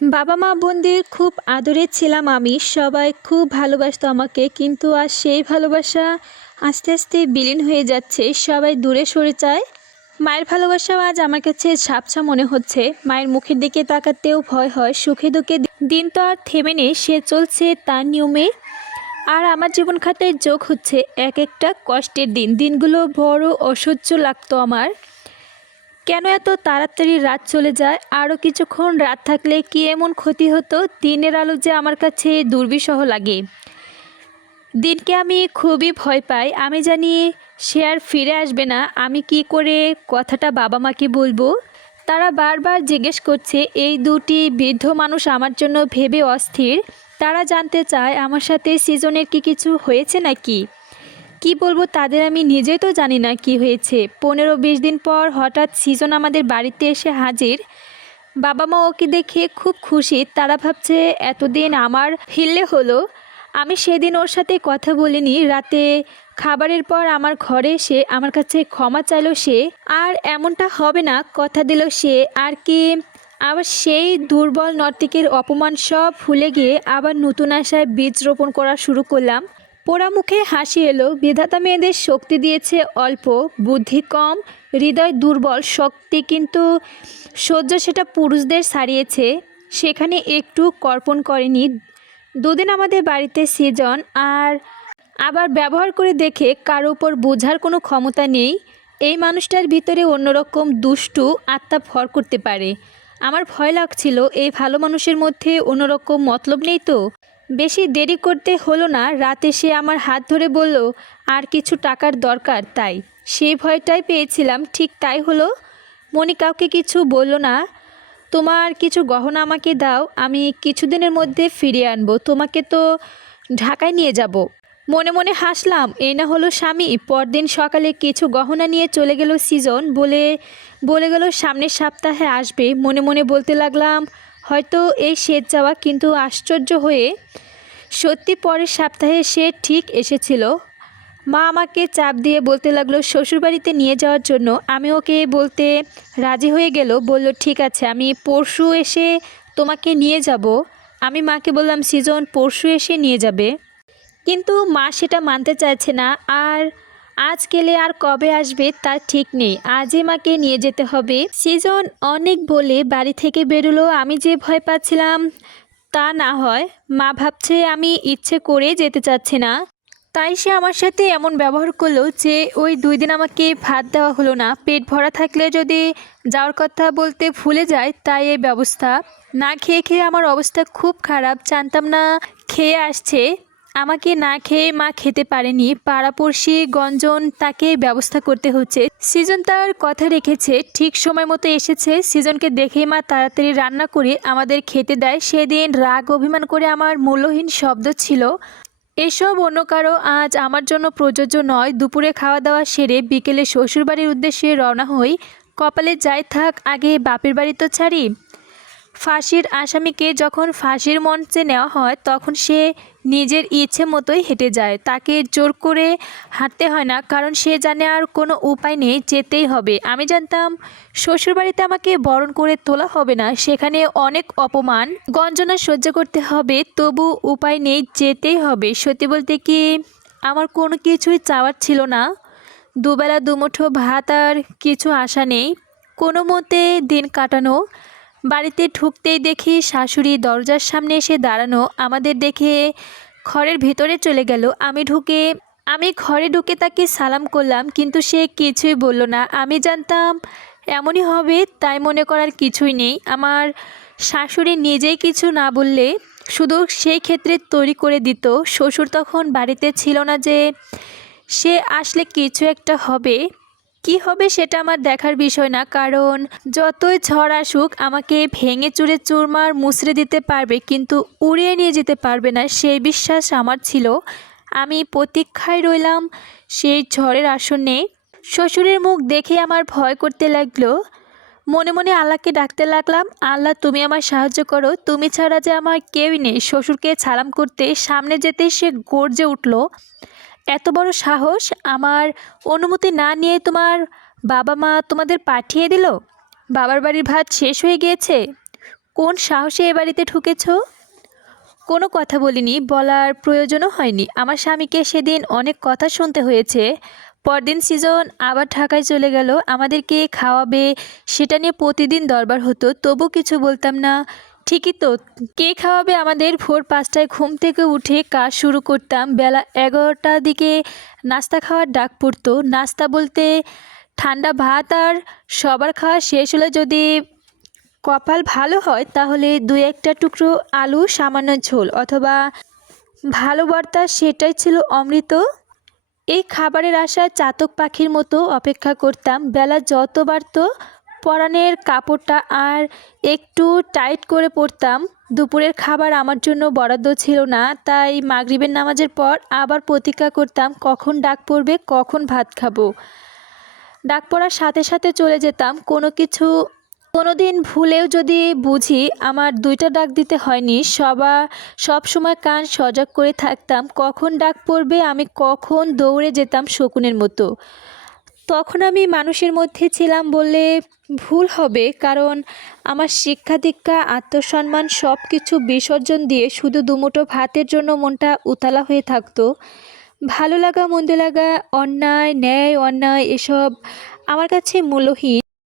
বাবা মা বোনদের খুব আদরের ছিলাম আমি। সবাই খুব ভালোবাসতো আমাকে। কিন্তু আজ সেই ভালোবাসা আস্তে আস্তে বিলীন হয়ে যাচ্ছে। সবাই দূরে সরে যায়। মায়ের ভালোবাসাও আজ আমার কাছে ঝাপসা মনে হচ্ছে। মায়ের মুখের দিকে তাকাতেও ভয় হয়। সুখে দুঃখে দিন তো আর থেমে নেই, সে চলছে তার নিয়মে। আর আমার জীবন খাতায় যোগ হচ্ছে এক একটা কষ্টের দিন। দিনগুলো বড় অসহ্য লাগতো আমার। কেন এত তাড়াতাড়ি রাত চলে যায়? আরও কিছুক্ষণ রাত থাকলে কি এমন ক্ষতি হতো? দিনের আলো যে আমার কাছে দুর্বিষহ লাগে। দিনকে আমি খুবই ভয় পাই। আমি জানি সে আর ফিরে আসবে না। আমি কি করে কথাটা বাবা মাকে বলবো? তারা বারবার জিজ্ঞেস করছে। এই দুটি বৃদ্ধ মানুষ আমার জন্য ভেবে অস্থির। তারা জানতে চায় আমার সাথে সৃজনের কি কিছু হয়েছে নাকি। কি বলবো তাদের, আমি নিজেই তো জানি না কি হয়েছে। 15-20 দিন পর হঠাৎ সৃজন আমাদের বাড়িতে এসে হাজির। বাবা মা ওকে দেখে খুব খুশি। তারা ভাবছে এতদিন আমার হিল্লে হলো। আমি সেদিন ওর সাথে কথা বলিনি। রাতে খাবারের পর আমার ঘরে এসে আমার কাছে ক্ষমা চাইলো সে। আর এমনটা হবে না কথা দিল সে। আর কি, আবার সেই দুর্বল নর্তকীর অপমান সব ভুলে গিয়ে আবার নতুন আশায় বীজ রোপণ করা শুরু করলাম। পোড়া মুখে হাসি এলো। বিধাতা মেয়েদের শক্তি দিয়েছে অল্প, বুদ্ধি কম, হৃদয় দুর্বল, শক্তি কিন্তু সহ্য সেটা পুরুষদের ছাড়িয়েছে। সেখানে একটু কর্পণ করেনি। দুদিন আমাদের বাড়িতে সৃজন আর আবার ব্যবহার করে দেখে কারো উপর বোঝার কোনো ক্ষমতা নেই। এই মানুষটার ভিতরে অন্যরকম দুষ্টু আত্মা ভর করতে পারে। আমার ভয় লাগছিল, এই ভালো মানুষের মধ্যে অন্যরকম মতলব নেই তো। বেশি দেরি করতে হলো না। রাতে সে আমার হাত ধরে বলল আর কিছু টাকার দরকার, তাই সেই ভয়টাই পেয়েছিলাম। ঠিক তাই হলো। মনি কাউকে কিছু বলল না। তোমার কিছু গহনা আমাকে দাও, আমি কিছুদিনের মধ্যে ফিরিয়ে আনবো। তোমাকে তো ঢাকায় নিয়ে যাব। মনে মনে হাসলাম, এই না হলো স্বামী। পরদিন সকালে কিছু গহনা নিয়ে চলে গেল সৃজন। বলে গেল সামনের সপ্তাহে আসবে। মনে মনে বলতে লাগলাম হয়তো এই শেষ যাওয়া। কিন্তু আশ্চর্য হয়ে সত্যি পরের সপ্তাহে সে ঠিক এসেছিল। মা আমাকে চাপ দিয়ে বলতে লাগলো শ্বশুরবাড়িতে নিয়ে যাওয়ার জন্য। আমি ওকে বলতে রাজি হয়ে গেল। বলল ঠিক আছে, আমি পরশু এসে তোমাকে নিয়ে যাব। আমি মাকে বললাম সৃজন পরশু এসে নিয়ে যাবে। কিন্তু মা সেটা মানতে চাইছে না। আর আজ গেলে আর কবে আসবে তার ঠিক নেই। আজই মাকে নিয়ে যেতে হবে। সৃজন অনেক বলে বাড়ি থেকে বেরোলো। আমি যে ভয় পাচ্ছিলাম তা না হয়। মা ভাবছে আমি ইচ্ছে করে যেতে চাচ্ছি না, তাই সে আমার সাথে এমন ব্যবহার করলো যে ওই 2 দিন আমাকে ভাত দেওয়া হলো না। পেট ভরা থাকলে যদি যাওয়ার কথা বলতে ভুলে যায়, তাই এই ব্যবস্থা। না খেয়ে খেয়ে আমার অবস্থা খুব খারাপ। জানতাম না খেয়ে আসছে। আমাকে না খেয়ে মা খেতে পারেনি। পাড়াপড়শি গঞ্জন তাকে ব্যবস্থা করতে হচ্ছে। সৃজন তার কথা রেখেছে, ঠিক সময় মতো এসেছে। সৃজনকে দেখেই মা তাড়াতাড়ি রান্না করে আমাদের খেতে দেয়। সেদিন রাগ অভিমান করে আমার মূল্যহীন শব্দ ছিল। এসব অন্য কারো, আজ আমার জন্য প্রযোজ্য নয়। দুপুরে খাওয়া দাওয়া সেরে বিকেলে শ্বশুরবাড়ির উদ্দেশ্যে রওনা হই। কপালে যাই থাক, আগে বাপের বাড়ি তো ছাড়ি। ফাঁসির আসামিকে যখন ফাঁসির মঞ্চে নেওয়া হয় তখন সে নিজের ইচ্ছে মতোই হেঁটে যায়। তাকে জোর করে হাঁটতে হয় না, কারণ সে জানে আর কোনো উপায় নেই, যেতেই হবে। আমি জানতাম শ্বশুরবাড়িতে আমাকে বরণ করে তোলা হবে না। সেখানে অনেক অপমান গঞ্জনা সহ্য করতে হবে, তবু উপায় নেই, যেতেই হবে। সত্যি বলতে কি, আমার কোনো কিছুই চাওয়ার ছিল না। দুবেলা দুমুঠো ভাত আর কিছু আশা নেই। কোনো মতে দিন কাটানো। বাড়িতে ঢুকতেই দেখি শাশুড়ি দরজার সামনে এসে দাঁড়ানো। আমাদের দেখে ঘরের ভেতরে চলে গেল। আমি ঘরে ঢুকে তাকে সালাম করলাম, কিন্তু সে কিছুই বলল না। আমি জানতাম এমনই হবে, তাই মনে করার কিছুই নেই। আমার শাশুড়ি নিজেই কিছু না বললে শুধু সেই ক্ষেত্রে তৈরি করে দিত। শ্বশুর তখন বাড়িতে ছিল না যে সে আসলে কিছু একটা হবে। কি হবে সেটা আমার দেখার বিষয় না, কারণ যতই ঝড় আসুক আমাকে ভেঙে চুরে চুরমার মুচড়ে দিতে পারবে, কিন্তু উড়িয়ে নিয়ে যেতে পারবে না, সেই বিশ্বাস আমার ছিল। আমি প্রতীক্ষায় রইলাম সেই ঝড়ের আসনে। শ্বশুরের মুখ দেখে আমার ভয় করতে লাগলো। মনে মনে আল্লাহকে ডাকতে লাগলাম, আল্লাহ তুমি আমার সাহায্য করো, তুমি ছাড়া যে আমার কেউই নেই। শ্বশুরকে সালাম করতে সামনে যেতে সে গর্জে উঠল, এত বড় সাহস! আমার অনুমতি না নিয়ে তোমার বাবা মা তোমাদের পাঠিয়ে দিল? বাবার বাড়ির ভাত শেষ হয়ে গিয়েছে? কোন সাহসে এ বাড়িতে ঢুকেছো? কোনো কথা বলিনি, বলার প্রয়োজনও হয়নি। আমার স্বামীকে সেদিন অনেক কথা শুনতে হয়েছে। পরদিন সৃজন আবার ঢাকায় চলে গেল। আমাদেরকে খাওয়াবে সেটা নিয়ে প্রতিদিন দরবার হতো, তবু কিছু বলতাম না। ঠিকই তো, কে খাওয়াবে আমাদের? ভোর 5টায় ঘুম থেকে উঠে কাজ শুরু করতাম। বেলা 11টার দিকে নাস্তা খাওয়ার ডাক পড়তো। নাস্তা বলতে ঠান্ডা ভাত, আর সবার খাওয়া শেষ হলে যদি কপাল ভালো হয় তাহলে দুই একটা টুকরো আলু, সামান্য ঝোল অথবা ভালো ভর্তা, সেটাই ছিল অমৃত। এই খাবারের আশায় চাতক পাখির মতো অপেক্ষা করতাম। বেলা যত বাড়ত পরানের কাপড়টা আর একটু টাইট করে পরতাম। দুপুরের খাবার আমার জন্য বরাদ্দ ছিল না, তাই মাগরিবের নামাজের পর আবার প্রতীক্ষা করতাম কখন ডাক পড়বে, কখন ভাত খাবো। ডাক পড়ার সাথে সাথে চলে যেতাম। কোনোদিন ভুলেও যদি বুঝি আমার 2টা ডাক দিতে হয়নি। সব সময় কান সজাগ করে থাকতাম, কখন ডাক পড়বে, আমি কখন দৌড়ে যেতাম শকুনের মতো। তখন আমি মানুষের মধ্যে ছিলাম বললে ভুল হবে, কারণ আমার শিক্ষা দীক্ষা, আত্মসম্মান সব কিছু বিসর্জন দিয়ে শুধু দুমুঠো ভাতের জন্য মনটা উতলা হয়ে থাকতো। ভালো লাগা, মন্দ লাগা, অন্যায়, ন্যায়, অন্যায় এসব আমার কাছে মূল্যহীন।